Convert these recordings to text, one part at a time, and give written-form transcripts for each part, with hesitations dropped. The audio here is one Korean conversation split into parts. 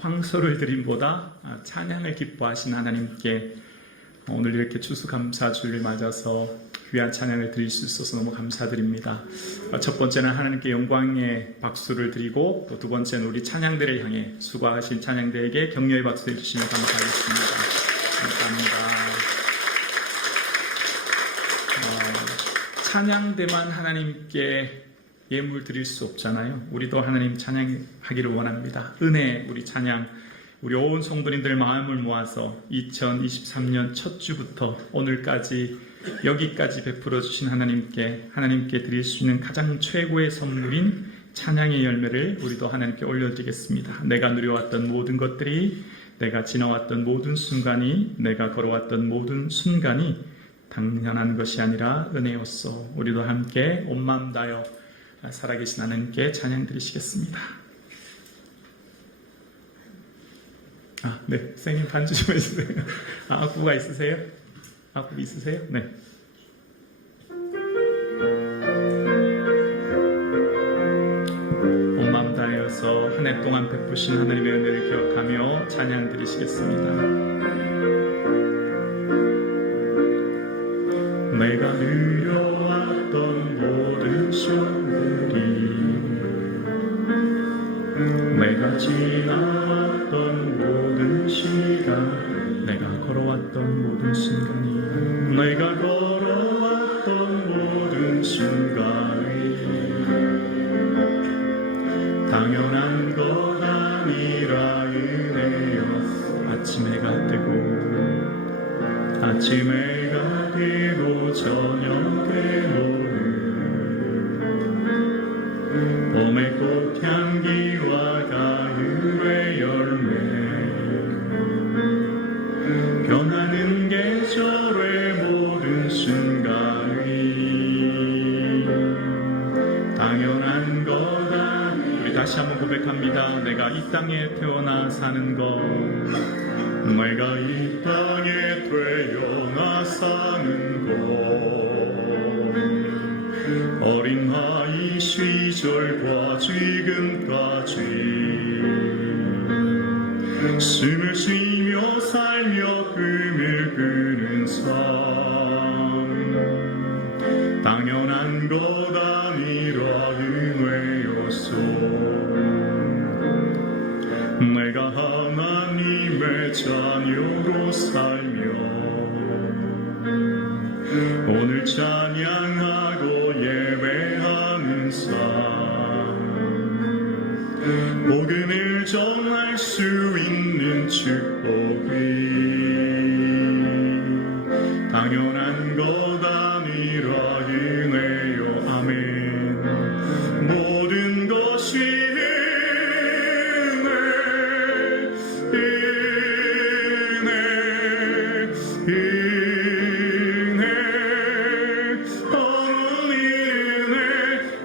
황소를 드림보다 찬양을 기뻐하신 하나님께 오늘 이렇게 추수감사주를 맞아서 귀한 찬양을 드릴 수 있어서 너무 감사드립니다. 첫 번째는 하나님께 영광의 박수를 드리고, 또 두 번째는 우리 찬양대를 향해 수고하신 찬양대에게 격려의 박수를 주시면 감사하겠습니다. 감사합니다. 찬양대만 하나님께 예물 드릴 수 없잖아요. 우리도 하나님 찬양하기를 원합니다. 은혜, 우리 찬양, 우리 온 성도님들 마음을 모아서 2023년 첫 주부터 오늘까지 여기까지 베풀어 주신 하나님께 드릴 수 있는 가장 최고의 선물인 찬양의 열매를 우리도 하나님께 올려드리겠습니다. 내가 누려왔던 모든 것들이, 내가 지나왔던 모든 순간이, 내가 걸어왔던 모든 순간이 당연한 것이 아니라 은혜였소. 우리도 함께 온 마음 다하여 살아계신 하나님께 찬양 드리시겠습니다. 네, 선생님 반주 좀 해주세요. 악보가 있으세요? 악보 있으세요? 네. 온 마음 다하여서 한 해 동안 베푸신 하나님의 은혜를 기억하며 찬양 드리시겠습니다. 내가 누려왔던 모든 시험들이, 내가 지나왔던 모든 시간, 내가 걸어왔던 모든 순간이, 내가 걸어왔던 모든 순간이 당연한 것 아니라 은혜여. 아침 해가 뜨고 아침 해가 되고 저녁 되고는 봄의 꽃향기와 가을의 열매, 변하는 계절의 모든 순간이 당연한 거다. 우리 다시 한번 고백합니다. 내가 이 땅에 태어나 사는 것, 내가 이 땅에 태어나 사는 것, 어린 아이 시절과 지금까지 숨을 쉬며 살며 꿈을 꾸는 삶, 당연한 것 아니라 은혜였소. 내가 하나님의 자녀로 살며 오늘 찬양하고 예배하는 삶, 복음을 전할 수 있는 축복이 당연한 것 아니라 은혜요. 아멘. 모든 것이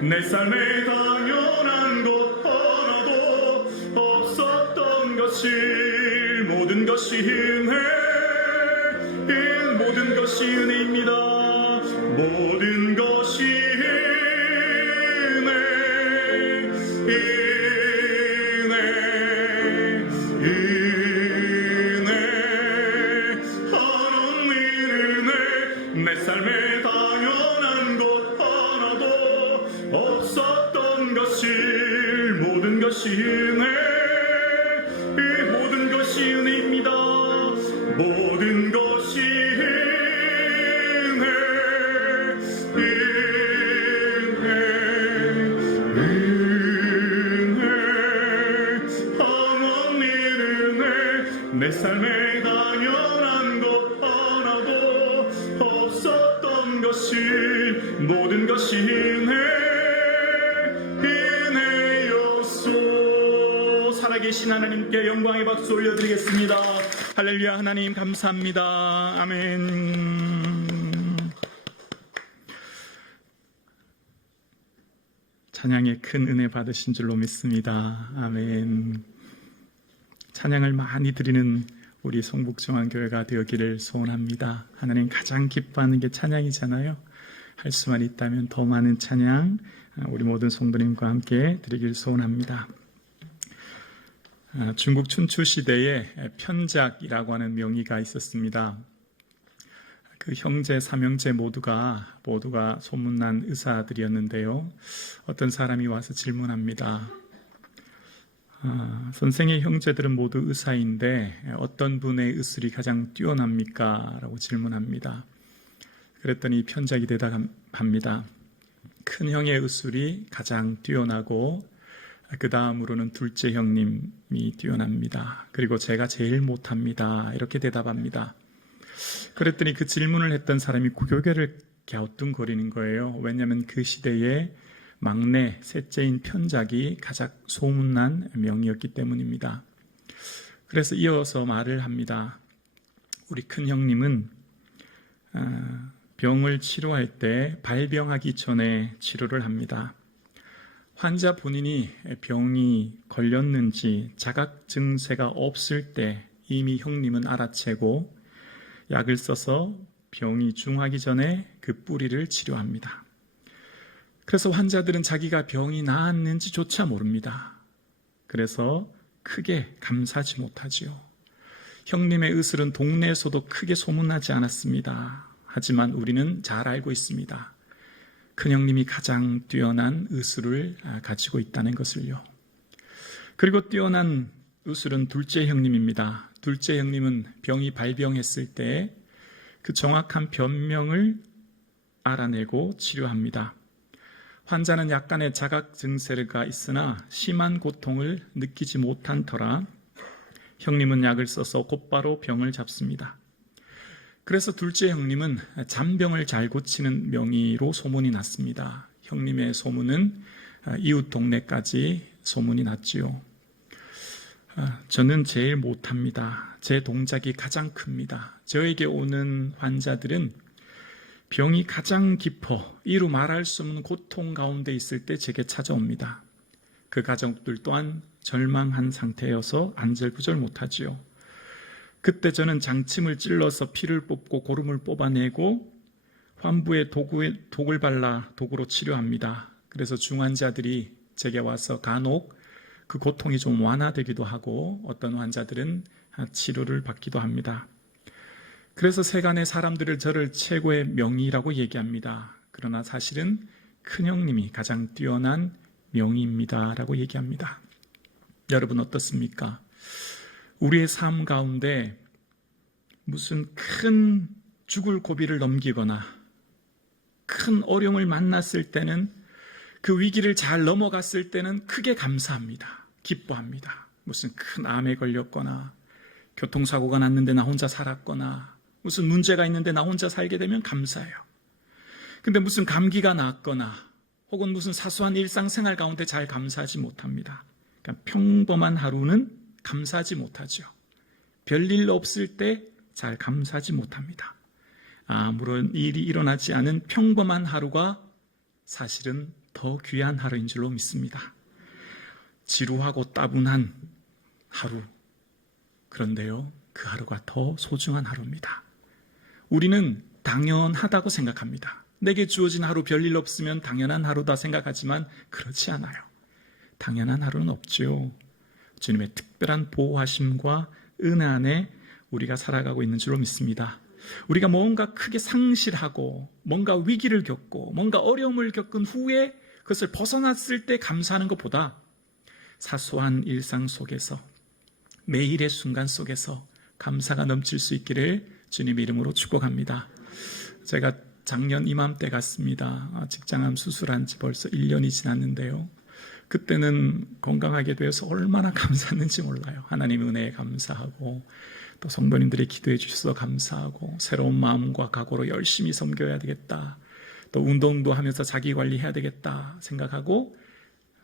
내 삶에 당연한 것 하나도 없었던 것을, 모든 것이 모든 것이 은혜입니다. 모든 것이 하나님의 은혜, 내 삶에 당연한 것 하나도 없었던 것을, 모든 것이 모든 것이 은혜입니다. 모든 것이 하나님의 은혜, 내 삶에 당연한 것 하나도 없었던 것을, 모든 것이 은혜였소. 살아계신 하나님께 영광의 박수 올려드리겠습니다. 할렐루야. 하나님 감사합니다. 아멘. 찬양의 큰 은혜 받으신 줄로 믿습니다. 아멘. 찬양을 많이 드리는 우리 성북중앙교회가 되었기를 소원합니다. 하나님 가장 기뻐하는 게 찬양이잖아요. 할 수만 있다면 더 많은 찬양 우리 모든 성도님과 함께 드리길 소원합니다. 중국 춘추 시대에 편작이라고 하는 명의가 있었습니다. 그 형제 삼형제 모두가 소문난 의사들이었는데요. 어떤 사람이 와서 질문합니다. 선생의 형제들은 모두 의사인데 어떤 분의 의술이 가장 뛰어납니까? 라고 질문합니다. 그랬더니 편작이 대답합니다. 큰 형의 의술이 가장 뛰어나고 그 다음으로는 둘째 형님이 뛰어납니다. 그리고 제가 제일 못합니다. 이렇게 대답합니다. 그랬더니 그 질문을 했던 사람이 고개를 갸우뚱거리는 거예요. 왜냐하면 그 시대에 막내 셋째인 편작이 가장 소문난 명이었기 때문입니다. 그래서 이어서 말을 합니다. 우리 큰 형님은 병을 치료할 때 발병하기 전에 치료를 합니다. 환자 본인이 병이 걸렸는지 자각 증세가 없을 때 이미 형님은 알아채고 약을 써서 병이 중하기 전에 그 뿌리를 치료합니다. 그래서 환자들은 자기가 병이 나았는지조차 모릅니다. 그래서 크게 감사하지 못하지요. 형님의 의술은 동네에서도 크게 소문나지 않았습니다. 하지만 우리는 잘 알고 있습니다. 큰형님이 가장 뛰어난 의술을 가지고 있다는 것을요. 그리고 뛰어난 의술은 둘째 형님입니다. 둘째 형님은 병이 발병했을 때 그 정확한 변명을 알아내고 치료합니다. 환자는 약간의 자각 증세가 있으나 심한 고통을 느끼지 못한 터라 형님은 약을 써서 곧바로 병을 잡습니다. 그래서 둘째 형님은 잔병을 잘 고치는 명의로 소문이 났습니다. 형님의 소문은 이웃 동네까지 소문이 났지요. 저는 제일 못합니다. 제 동작이 가장 큽니다. 저에게 오는 환자들은 병이 가장 깊어 이루 말할 수 없는 고통 가운데 있을 때 제게 찾아옵니다. 그 가족들 또한 절망한 상태여서 안절부절 못하지요. 그때 저는 장침을 찔러서 피를 뽑고 고름을 뽑아내고 환부에 독을 발라 독으로 치료합니다. 그래서 중환자들이 제게 와서 간혹 그 고통이 좀 완화되기도 하고 어떤 환자들은 치료를 받기도 합니다. 그래서 세간의 사람들을 저를 최고의 명의라고 얘기합니다. 그러나 사실은 큰형님이 가장 뛰어난 명의입니다 라고 얘기합니다. 여러분 어떻습니까? 우리의 삶 가운데 무슨 큰 죽을 고비를 넘기거나 큰 어려움을 만났을 때는 그 위기를 잘 넘어갔을 때는 크게 감사합니다. 기뻐합니다. 무슨 큰 암에 걸렸거나 교통사고가 났는데 나 혼자 살았거나 무슨 문제가 있는데 나 혼자 살게 되면 감사해요. 근데 무슨 감기가 났거나 혹은 무슨 사소한 일상생활 가운데 잘 감사하지 못합니다. 그러니까 평범한 하루는 감사하지 못하죠. 별일 없을 때 잘 감사하지 못합니다. 아무런 일이 일어나지 않은 평범한 하루가 사실은 더 귀한 하루인 줄로 믿습니다. 지루하고 따분한 하루. 그런데요, 그 하루가 더 소중한 하루입니다. 우리는 당연하다고 생각합니다. 내게 주어진 하루 별일 없으면 당연한 하루다 생각하지만 그렇지 않아요. 당연한 하루는 없죠. 주님의 특별한 보호하심과 은혜 안에 우리가 살아가고 있는 줄로 믿습니다. 우리가 뭔가 크게 상실하고 뭔가 위기를 겪고 뭔가 어려움을 겪은 후에 그것을 벗어났을 때 감사하는 것보다 사소한 일상 속에서 매일의 순간 속에서 감사가 넘칠 수 있기를 주님의 이름으로 축복합니다. 제가 작년 이맘때 갔습니다. 직장암 수술한 지 벌써 1년이 지났는데요. 그때는 건강하게 되어서 얼마나 감사했는지 몰라요. 하나님 은혜에 감사하고 또 성도님들이 기도해 주셔서 감사하고 새로운 마음과 각오로 열심히 섬겨야 되겠다. 또 운동도 하면서 자기 관리해야 되겠다 생각하고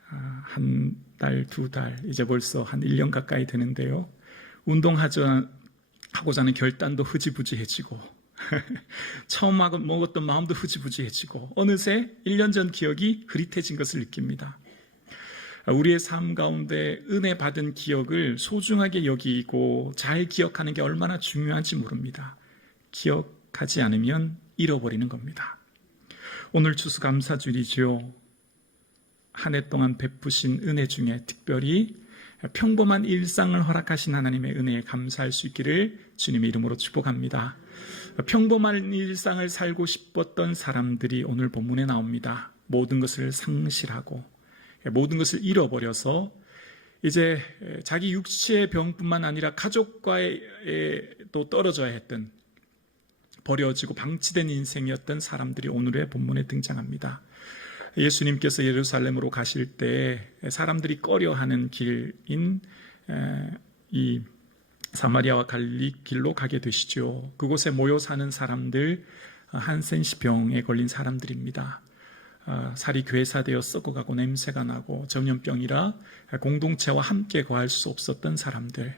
한 달, 두 달, 이제 벌써 한 1년 가까이 되는데요. 운동하고자 하는 결단도 흐지부지해지고 처음 먹었던 마음도 흐지부지해지고 어느새 1년 전 기억이 흐릿해진 것을 느낍니다. 우리의 삶 가운데 은혜 받은 기억을 소중하게 여기고 잘 기억하는 게 얼마나 중요한지 모릅니다. 기억하지 않으면 잃어버리는 겁니다. 오늘 추수감사주일이죠. 한 해 동안 베푸신 은혜 중에 특별히 평범한 일상을 허락하신 하나님의 은혜에 감사할 수 있기를 주님의 이름으로 축복합니다. 평범한 일상을 살고 싶었던 사람들이 오늘 본문에 나옵니다. 모든 것을 상실하고 모든 것을 잃어버려서 이제 자기 육체의 병뿐만 아니라 가족과의 또 떨어져야 했던, 버려지고 방치된 인생이었던 사람들이 오늘의 본문에 등장합니다. 예수님께서 예루살렘으로 가실 때 사람들이 꺼려하는 길인 이 사마리아와 갈릴리 길로 가게 되시죠. 그곳에 모여 사는 사람들, 한센시병에 걸린 사람들입니다. 살이 괴사되어 썩어가고 냄새가 나고 전염병이라 공동체와 함께 거할 수 없었던 사람들,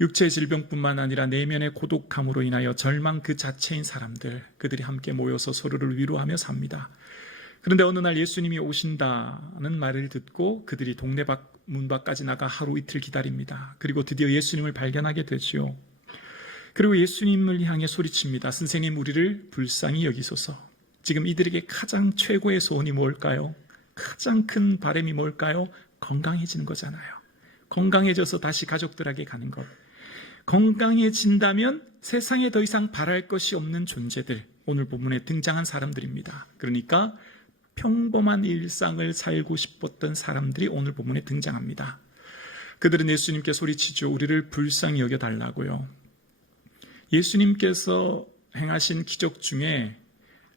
육체 질병뿐만 아니라 내면의 고독함으로 인하여 절망 그 자체인 사람들, 그들이 함께 모여서 서로를 위로하며 삽니다. 그런데 어느 날 예수님이 오신다는 말을 듣고 그들이 동네 문 밖까지 나가 하루 이틀 기다립니다. 그리고 드디어 예수님을 발견하게 되지요. 그리고 예수님을 향해 소리칩니다. 선생님, 우리를 불쌍히 여기소서. 지금 이들에게 가장 최고의 소원이 뭘까요? 가장 큰 바람이 뭘까요? 건강해지는 거잖아요. 건강해져서 다시 가족들에게 가는 것. 건강해진다면 세상에 더 이상 바랄 것이 없는 존재들, 오늘 본문에 등장한 사람들입니다. 그러니까 평범한 일상을 살고 싶었던 사람들이 오늘 본문에 등장합니다. 그들은 예수님께 소리치죠. 우리를 불쌍히 여겨달라고요. 예수님께서 행하신 기적 중에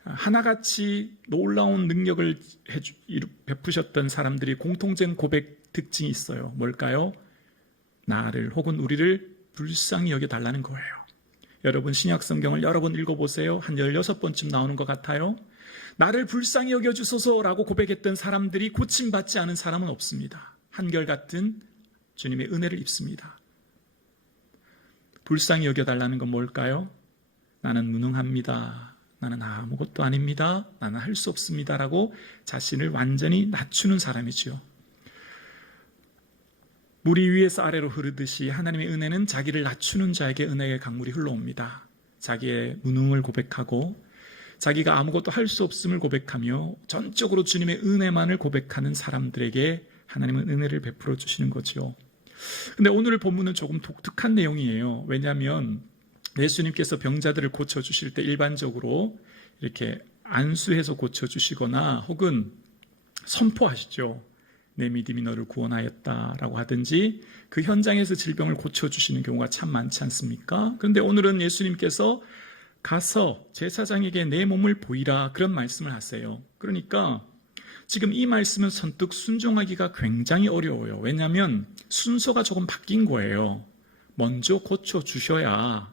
하나같이 놀라운 능력을 베푸셨던 사람들이 공통된 고백 특징이 있어요. 뭘까요? 나를 혹은 우리를 불쌍히 여겨달라는 거예요. 여러분 신약 성경을 여러 번 읽어보세요. 한 16번쯤 나오는 것 같아요. 나를 불쌍히 여겨주소서라고 고백했던 사람들이 고침받지 않은 사람은 없습니다. 한결같은 주님의 은혜를 입습니다. 불쌍히 여겨달라는 건 뭘까요? 나는 무능합니다. 나는 아무것도 아닙니다. 나는 할 수 없습니다라고 자신을 완전히 낮추는 사람이죠. 물이 위에서 아래로 흐르듯이 하나님의 은혜는 자기를 낮추는 자에게 은혜의 강물이 흘러옵니다. 자기의 무능을 고백하고 자기가 아무것도 할 수 없음을 고백하며 전적으로 주님의 은혜만을 고백하는 사람들에게 하나님은 은혜를 베풀어 주시는 거죠. 근데 오늘 본문은 조금 독특한 내용이에요. 왜냐하면 예수님께서 병자들을 고쳐주실 때 일반적으로 이렇게 안수해서 고쳐주시거나 혹은 선포하시죠. 내 믿음이 너를 구원하였다라고 하든지 그 현장에서 질병을 고쳐주시는 경우가 참 많지 않습니까? 그런데 오늘은 예수님께서 가서 제사장에게 내 몸을 보이라 그런 말씀을 하세요. 그러니까 지금 이 말씀은 선뜻 순종하기가 굉장히 어려워요. 왜냐하면 순서가 조금 바뀐 거예요. 먼저 고쳐주셔야,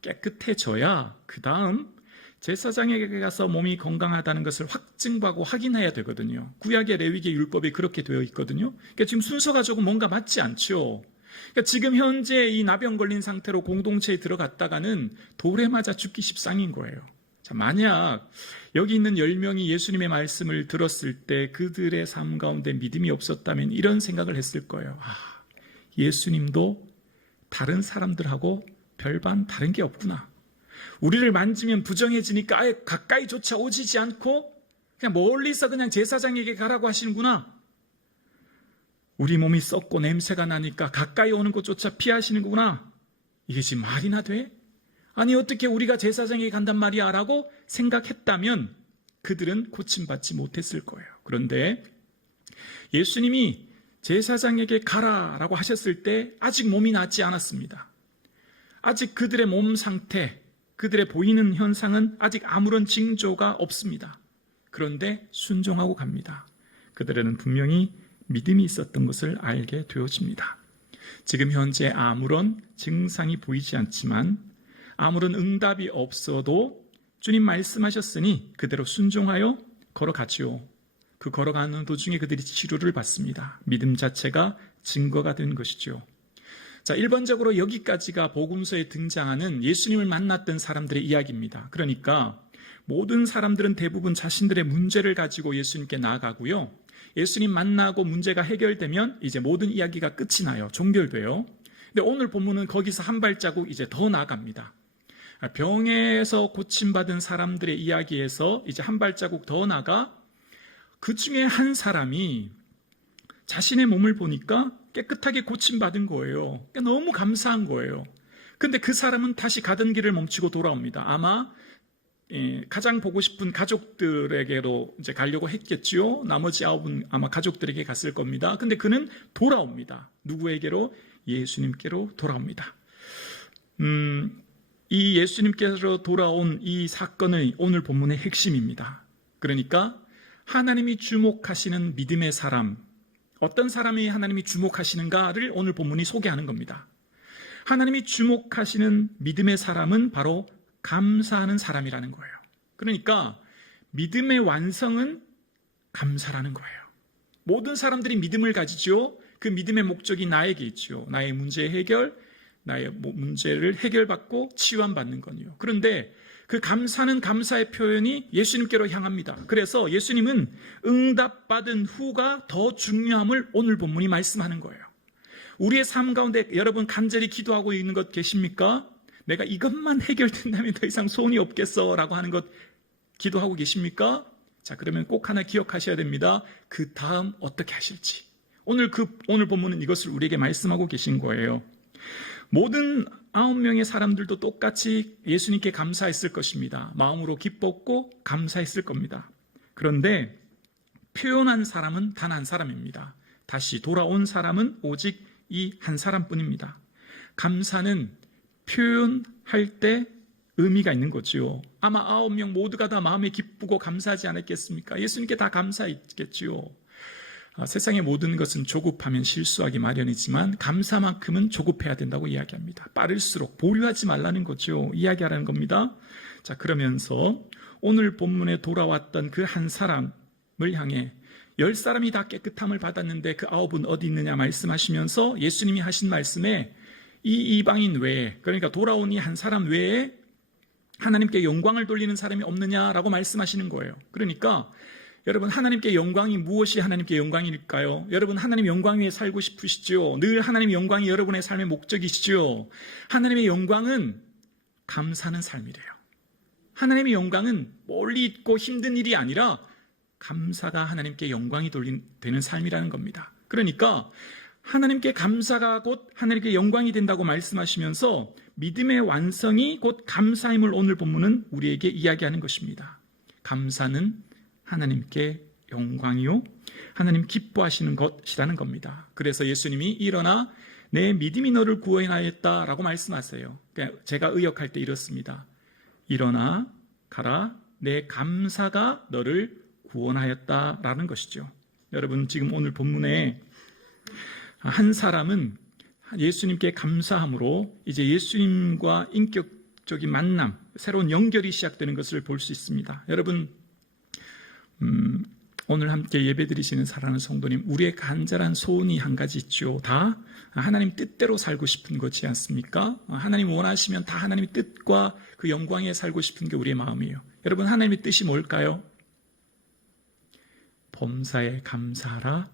깨끗해져야 그 다음 제사장에게 가서 몸이 건강하다는 것을 확증하고 확인해야 되거든요. 구약의 레위기 율법이 그렇게 되어 있거든요. 그러니까 지금 순서가 조금 뭔가 맞지 않죠. 그러니까 지금 현재 이 나병 걸린 상태로 공동체에 들어갔다가는 돌에 맞아 죽기 십상인 거예요. 자, 만약 여기 있는 10명이 예수님의 말씀을 들었을 때 그들의 삶 가운데 믿음이 없었다면 이런 생각을 했을 거예요. 예수님도 다른 사람들하고 별반 다른 게 없구나. 우리를 만지면 부정해지니까 아예 가까이조차 오지지 않고 그냥 멀리서 그냥 제사장에게 가라고 하시는구나. 우리 몸이 썩고 냄새가 나니까 가까이 오는 것조차 피하시는구나. 이게 지금 말이나 돼? 아니 어떻게 우리가 제사장에게 간단 말이야 라고 생각했다면 그들은 고침받지 못했을 거예요. 그런데 예수님이 제사장에게 가라라고 하셨을 때 아직 몸이 낫지 않았습니다. 아직 그들의 몸 상태, 그들의 보이는 현상은 아직 아무런 징조가 없습니다. 그런데 순종하고 갑니다. 그들에는 분명히 믿음이 있었던 것을 알게 되어집니다. 지금 현재 아무런 증상이 보이지 않지만 아무런 응답이 없어도 주님 말씀하셨으니 그대로 순종하여 걸어가지요. 그 걸어가는 도중에 그들이 치료를 받습니다. 믿음 자체가 증거가 된 것이죠. 자, 일반적으로 여기까지가 복음서에 등장하는 예수님을 만났던 사람들의 이야기입니다. 그러니까 모든 사람들은 대부분 자신들의 문제를 가지고 예수님께 나아가고요. 예수님 만나고 문제가 해결되면 이제 모든 이야기가 끝이 나요. 종결돼요. 근데 오늘 본문은 거기서 한 발자국 이제 더 나아갑니다. 병에서 고침받은 사람들의 이야기에서 이제 한 발자국 더 나가 그 중에 한 사람이 자신의 몸을 보니까 깨끗하게 고침받은 거예요. 그러니까 너무 감사한 거예요. 근데 그 사람은 다시 가던 길을 멈추고 돌아옵니다. 아마 가장 보고 싶은 가족들에게로 이제 가려고 했겠지요. 나머지 9은 아마 가족들에게 갔을 겁니다. 근데 그는 돌아옵니다. 누구에게로? 예수님께로 돌아옵니다. 이 예수님께로 돌아온 이 사건은 오늘 본문의 핵심입니다. 그러니까 하나님이 주목하시는 믿음의 사람, 어떤 사람이 하나님이 주목하시는가를 오늘 본문이 소개하는 겁니다. 하나님이 주목하시는 믿음의 사람은 바로 감사하는 사람이라는 거예요. 그러니까 믿음의 완성은 감사라는 거예요. 모든 사람들이 믿음을 가지죠. 그 믿음의 목적이 나에게 있죠. 나의 문제 해결, 나의 문제를 해결받고 치유받는 거요. 그런데 그 감사는 감사의 표현이 예수님께로 향합니다. 그래서 예수님은 응답받은 후가 더 중요함을 오늘 본문이 말씀하는 거예요. 우리의 삶 가운데 여러분 간절히 기도하고 있는 것 계십니까? 내가 이것만 해결된다면 더 이상 소원이 없겠어 라고 하는 것 기도하고 계십니까? 자, 그러면 꼭 하나 기억하셔야 됩니다. 그 다음 어떻게 하실지. 오늘 본문은 이것을 우리에게 말씀하고 계신 거예요. 모든 9명의 사람들도 똑같이 예수님께 감사했을 것입니다. 마음으로 기뻤고 감사했을 겁니다. 그런데 표현한 사람은 단 한 사람입니다. 다시 돌아온 사람은 오직 이 한 사람뿐입니다. 감사는 표현할 때 의미가 있는 거지요. 아마 9명 모두가 다 마음에 기쁘고 감사하지 않았겠습니까? 예수님께 다 감사했겠지요. 세상의 모든 것은 조급하면 실수하기 마련이지만 감사만큼은 조급해야 된다고 이야기합니다. 빠를수록 보류하지 말라는 거죠. 이야기하라는 겁니다. 자, 그러면서 오늘 본문에 돌아왔던 그 한 사람을 향해 10사람이 다 깨끗함을 받았는데 그 9은 어디 있느냐 말씀하시면서 예수님이 하신 말씀에 이 이방인 외에, 그러니까 돌아온 이 한 사람 외에 하나님께 영광을 돌리는 사람이 없느냐라고 말씀하시는 거예요. 그러니까 여러분, 하나님께 영광이 무엇이 하나님께 영광일까요? 여러분, 하나님 영광 위에 살고 싶으시죠? 늘 하나님의 영광이 여러분의 삶의 목적이시죠? 하나님의 영광은 감사하는 삶이래요. 하나님의 영광은 멀리 있고 힘든 일이 아니라 감사가 하나님께 영광이 되는 삶이라는 겁니다. 그러니까 하나님께 감사가 곧 하나님께 영광이 된다고 말씀하시면서 믿음의 완성이 곧 감사임을 오늘 본문은 우리에게 이야기하는 것입니다. 감사는 하나님께 영광이요, 하나님 기뻐하시는 것이라는 겁니다. 그래서 예수님이 일어나 내 믿음이 너를 구원하였다라고 말씀하세요. 제가 의역할 때 이렇습니다. 일어나 가라, 내 감사가 너를 구원하였다라는 것이죠. 여러분, 지금 오늘 본문에 한 사람은 예수님께 감사함으로 이제 예수님과 인격적인 만남, 새로운 연결이 시작되는 것을 볼 수 있습니다. 여러분, 오늘 함께 예배드리시는 사랑하는 성도님, 우리의 간절한 소원이 한 가지 있죠. 다 하나님 뜻대로 살고 싶은 거지 않습니까? 하나님 원하시면 다 하나님의 뜻과 그 영광에 살고 싶은 게 우리의 마음이에요. 여러분, 하나님의 뜻이 뭘까요? 범사에 감사하라.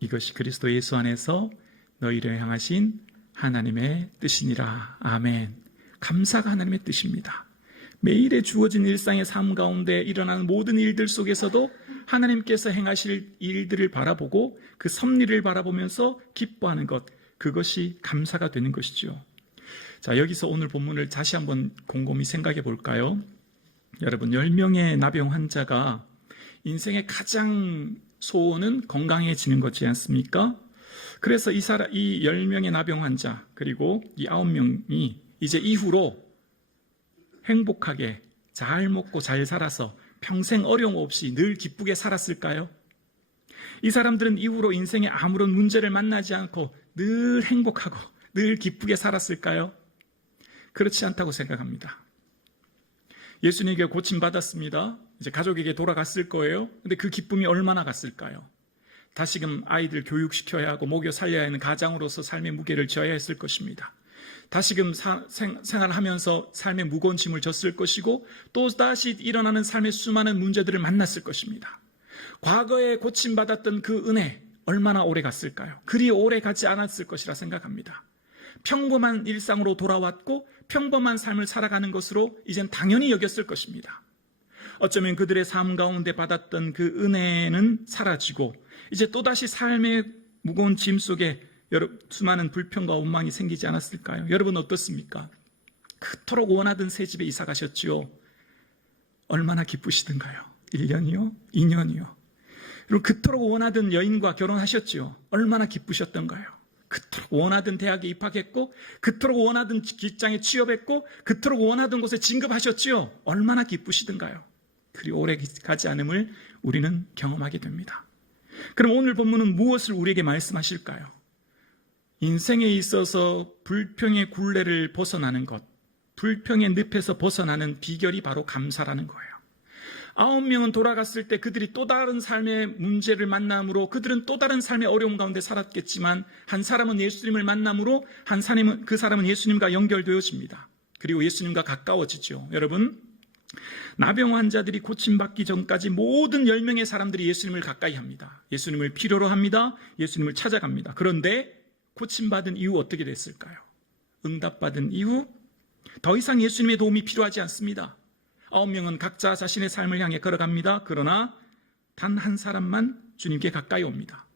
이것이 그리스도 예수 안에서 너희를 향하신 하나님의 뜻이니라. 아멘. 감사가 하나님의 뜻입니다. 매일에 주어진 일상의 삶 가운데 일어나는 모든 일들 속에서도 하나님께서 행하실 일들을 바라보고 그 섭리를 바라보면서 기뻐하는 것, 그것이 감사가 되는 것이죠. 자, 여기서 오늘 본문을 다시 한번 곰곰이 생각해 볼까요? 여러분, 10명의 나병 환자가 인생의 가장 소원은 건강해지는 거지 않습니까? 그래서 이 10명의 나병 환자 그리고 이 9명이 이제 이후로 행복하게 잘 먹고 잘 살아서 평생 어려움 없이 늘 기쁘게 살았을까요? 이 사람들은 이후로 인생에 아무런 문제를 만나지 않고 늘 행복하고 늘 기쁘게 살았을까요? 그렇지 않다고 생각합니다. 예수님에게 고침받았습니다. 이제 가족에게 돌아갔을 거예요. 근데 그 기쁨이 얼마나 갔을까요? 다시금 아이들 교육시켜야 하고 먹여 살려야 하는 가장으로서 삶의 무게를 져야 했을 것입니다. 다시금 생활하면서 삶의 무거운 짐을 졌을 것이고 또 다시 일어나는 삶의 수많은 문제들을 만났을 것입니다. 과거에 고침받았던 그 은혜 얼마나 오래 갔을까요? 그리 오래 가지 않았을 것이라 생각합니다. 평범한 일상으로 돌아왔고 평범한 삶을 살아가는 것으로 이젠 당연히 여겼을 것입니다. 어쩌면 그들의 삶 가운데 받았던 그 은혜는 사라지고 이제 또다시 삶의 무거운 짐 속에 수많은 불평과 원망이 생기지 않았을까요? 여러분 어떻습니까? 그토록 원하던 새 집에 이사 가셨지요. 얼마나 기쁘시던가요? 1년이요? 2년이요? 그리고 그토록 원하던 여인과 결혼하셨지요. 얼마나 기쁘셨던가요? 그토록 원하던 대학에 입학했고, 그토록 원하던 직장에 취업했고, 그토록 원하던 곳에 진급하셨지요. 얼마나 기쁘시던가요? 그리 오래 가지 않음을 우리는 경험하게 됩니다. 그럼 오늘 본문은 무엇을 우리에게 말씀하실까요? 인생에 있어서 불평의 굴레를 벗어나는 것, 불평의 늪에서 벗어나는 비결이 바로 감사라는 거예요. 9명은 돌아갔을 때 그들이 또 다른 삶의 문제를 만남으로 그들은 또 다른 삶의 어려움 가운데 살았겠지만 한 사람은 예수님을 만남으로 그 사람은 예수님과 연결되어집니다. 그리고 예수님과 가까워지죠. 여러분, 나병 환자들이 고침받기 전까지 모든 10명의 사람들이 예수님을 가까이 합니다. 예수님을 필요로 합니다. 예수님을 찾아갑니다. 그런데 고침받은 이후 어떻게 됐을까요? 응답받은 이후 더 이상 예수님의 도움이 필요하지 않습니다. 9명은 각자 자신의 삶을 향해 걸어갑니다. 그러나 단 한 사람만 주님께 가까이 옵니다.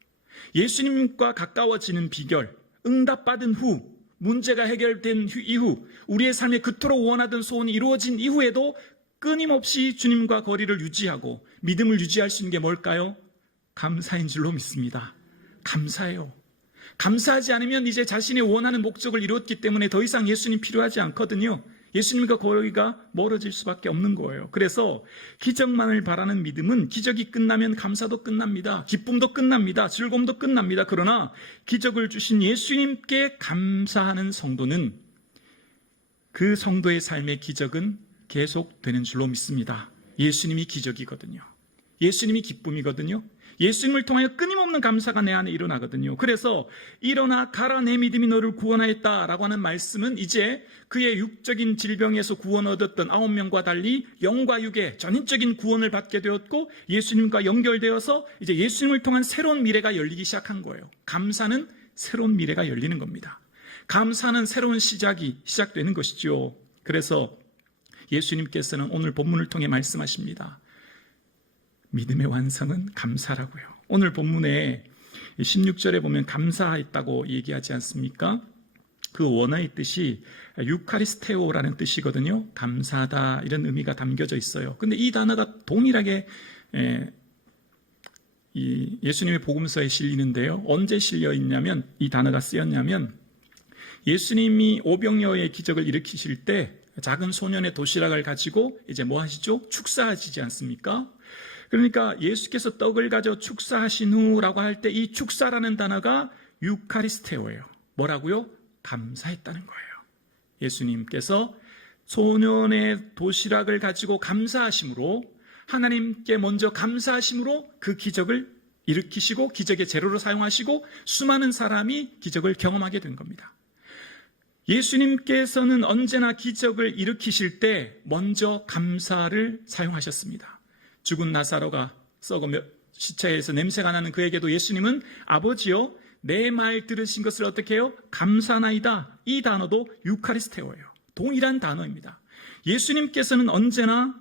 예수님과 가까워지는 비결, 응답받은 후, 문제가 해결된 이후, 우리의 삶에 그토록 원하던 소원이 이루어진 이후에도 끊임없이 주님과 거리를 유지하고 믿음을 유지할 수 있는 게 뭘까요? 감사인 줄로 믿습니다. 감사해요. 감사하지 않으면 이제 자신의 원하는 목적을 이루었기 때문에 더 이상 예수님 필요하지 않거든요. 예수님과 거리가 멀어질 수밖에 없는 거예요. 그래서 기적만을 바라는 믿음은 기적이 끝나면 감사도 끝납니다. 기쁨도 끝납니다. 즐거움도 끝납니다. 그러나 기적을 주신 예수님께 감사하는 성도는 그 성도의 삶의 기적은 계속되는 줄로 믿습니다. 예수님이 기적이거든요. 예수님이 기쁨이거든요. 예수님을 통하여 끊임없는 감사가 내 안에 일어나거든요. 그래서 일어나 가라 내 믿음이 너를 구원하였다라고 하는 말씀은 이제 그의 육적인 질병에서 구원 얻었던 9명과 달리 영과 육의 전인적인 구원을 받게 되었고 예수님과 연결되어서 이제 예수님을 통한 새로운 미래가 열리기 시작한 거예요. 감사는 새로운 미래가 열리는 겁니다. 감사는 새로운 시작되는 것이죠. 그래서 예수님께서는 오늘 본문을 통해 말씀하십니다. 믿음의 완성은 감사라고요. 오늘 본문에 16절에 보면 감사했다고 얘기하지 않습니까? 그 원어의 뜻이 유카리스테오라는 뜻이거든요. 감사하다 이런 의미가 담겨져 있어요. 근데 이 단어가 동일하게 이 예수님의 복음서에 실리는데요. 언제 실려 있냐면 이 단어가 쓰였냐면 예수님이 오병이어의 기적을 일으키실 때 작은 소년의 도시락을 가지고 이제 뭐 하시죠? 축사하시지 않습니까? 그러니까 예수께서 떡을 가져 축사하신 후라고 할 때 이 축사라는 단어가 유카리스테오예요. 뭐라고요? 감사했다는 거예요. 예수님께서 소년의 도시락을 가지고 감사하심으로 하나님께 먼저 감사하심으로 그 기적을 일으키시고 기적의 재료로 사용하시고 수많은 사람이 기적을 경험하게 된 겁니다. 예수님께서는 언제나 기적을 일으키실 때 먼저 감사를 사용하셨습니다. 죽은 나사로가 썩어 시체에서 냄새가 나는 그에게도 예수님은 아버지요 내 말 들으신 것을 어떻게 해요? 감사나이다. 이 단어도 유카리스테오예요. 동일한 단어입니다. 예수님께서는 언제나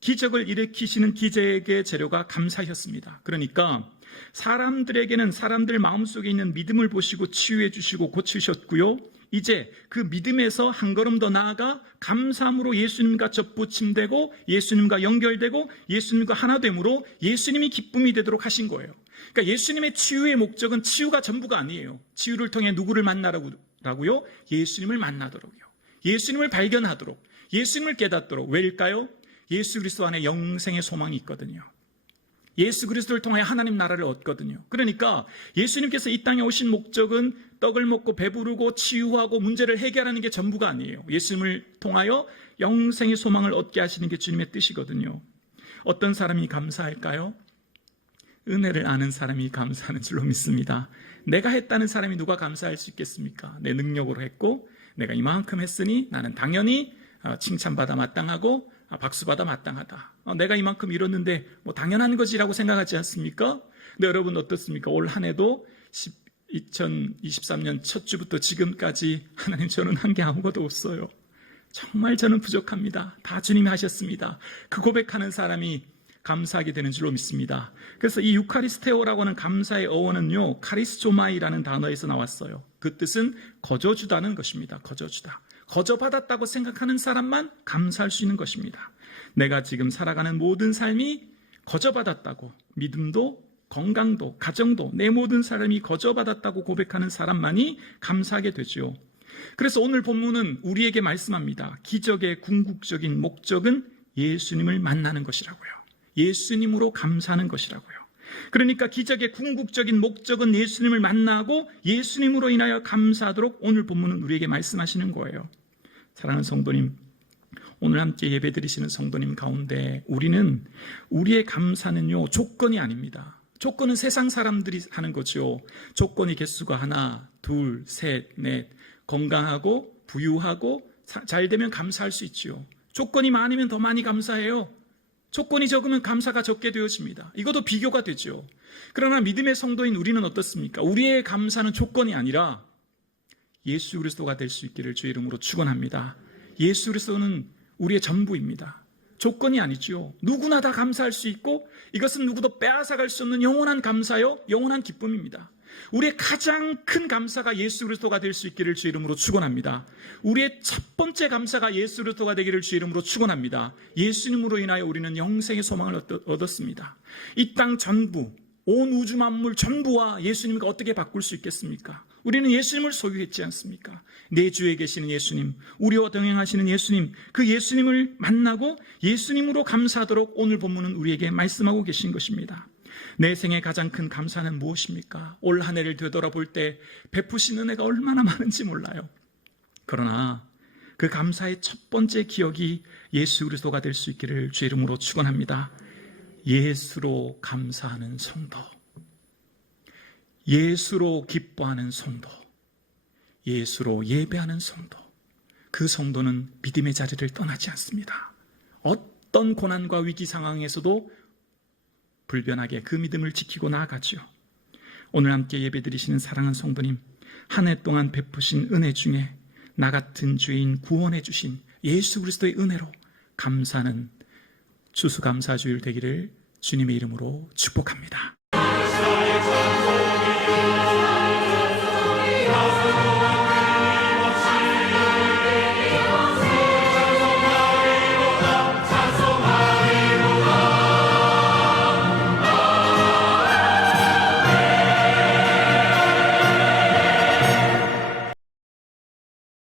기적을 일으키시는 기적의 재료가 감사였습니다. 그러니까 사람들에게는 사람들 마음속에 있는 믿음을 보시고 치유해 주시고 고치셨고요. 이제 그 믿음에서 한 걸음 더 나아가 감사함으로 예수님과 접붙임되고 예수님과 연결되고 예수님과 하나됨으로 예수님이 기쁨이 되도록 하신 거예요. 그러니까 예수님의 치유의 목적은 치유가 전부가 아니에요. 치유를 통해 누구를 만나라고요? 예수님을 만나도록요. 예수님을 발견하도록, 예수님을 깨닫도록. 왜일까요? 예수 그리스도 안에 영생의 소망이 있거든요. 예수 그리스도를 통해 하나님 나라를 얻거든요. 그러니까 예수님께서 이 땅에 오신 목적은 떡을 먹고 배부르고 치유하고 문제를 해결하는 게 전부가 아니에요. 예수님을 통하여 영생의 소망을 얻게 하시는 게 주님의 뜻이거든요. 어떤 사람이 감사할까요? 은혜를 아는 사람이 감사하는 줄로 믿습니다. 내가 했다는 사람이 누가 감사할 수 있겠습니까? 내 능력으로 했고 내가 이만큼 했으니 나는 당연히 칭찬받아 마땅하고 박수받아 마땅하다. 내가 이만큼 이뤘는데 뭐 당연한 것이라고 생각하지 않습니까? 근데 여러분 어떻습니까? 올 한 해도 2023년 첫 주부터 지금까지 하나님 저는 한 게 아무것도 없어요. 정말 저는 부족합니다. 다 주님이 하셨습니다. 그 고백하는 사람이 감사하게 되는 줄로 믿습니다. 그래서 이 유카리스테오라고 하는 감사의 어원은요, 카리스조마이라는 단어에서 나왔어요. 그 뜻은 거저주다는 것입니다. 거저주다. 거저받았다고 생각하는 사람만 감사할 수 있는 것입니다. 내가 지금 살아가는 모든 삶이 거저받았다고, 믿음도 건강도 가정도 내 모든 사람이 거저받았다고 고백하는 사람만이 감사하게 되죠. 그래서 오늘 본문은 우리에게 말씀합니다. 기적의 궁극적인 목적은 예수님을 만나는 것이라고요. 예수님으로 감사하는 것이라고요. 그러니까 기적의 궁극적인 목적은 예수님을 만나고 예수님으로 인하여 감사하도록 오늘 본문은 우리에게 말씀하시는 거예요. 사랑하는 성도님, 오늘 함께 예배드리시는 성도님 가운데 우리는 우리의 감사는요, 조건이 아닙니다. 조건은 세상 사람들이 하는 거죠. 조건이 개수가 하나, 둘, 셋, 넷, 건강하고 부유하고 잘 되면 감사할 수 있죠. 조건이 많으면 더 많이 감사해요. 조건이 적으면 감사가 적게 되어집니다. 이것도 비교가 되죠. 그러나 믿음의 성도인 우리는 어떻습니까? 우리의 감사는 조건이 아니라 예수 그리스도가 될 수 있기를 주의 이름으로 축원합니다. 예수 그리스도는 우리의 전부입니다. 조건이 아니죠. 누구나 다 감사할 수 있고 이것은 누구도 빼앗아갈 수 없는 영원한 감사요, 영원한 기쁨입니다. 우리의 가장 큰 감사가 예수 그리스도가 될 수 있기를 주의 이름으로 축원합니다. 우리의 첫 번째 감사가 예수 그리스도가 되기를 주의 이름으로 축원합니다. 예수님으로 인하여 우리는 영생의 소망을 얻었습니다. 이 땅 전부, 온 우주 만물 전부와 예수님과 어떻게 바꿀 수 있겠습니까? 우리는 예수님을 소유했지 않습니까? 내 주에 계시는 예수님, 우리와 동행하시는 예수님, 그 예수님을 만나고 예수님으로 감사하도록 오늘 본문은 우리에게 말씀하고 계신 것입니다. 내 생의 가장 큰 감사는 무엇입니까? 올 한 해를 되돌아볼 때 베푸신 은혜가 얼마나 많은지 몰라요. 그러나 그 감사의 첫 번째 기억이 예수 그리스도가 될 수 있기를 주의 이름으로 축원합니다. 예수로 감사하는 성도, 예수로 기뻐하는 성도, 예수로 예배하는 성도, 그 성도는 믿음의 자리를 떠나지 않습니다. 어떤 고난과 위기 상황에서도 불변하게 그 믿음을 지키고 나아가죠. 오늘 함께 예배드리시는 사랑하는 성도님, 한 해 동안 베푸신 은혜 중에 나 같은 죄인 구원해 주신 예수 그리스도의 은혜로 감사하는 추수감사주일 되기를 주님의 이름으로 축복합니다.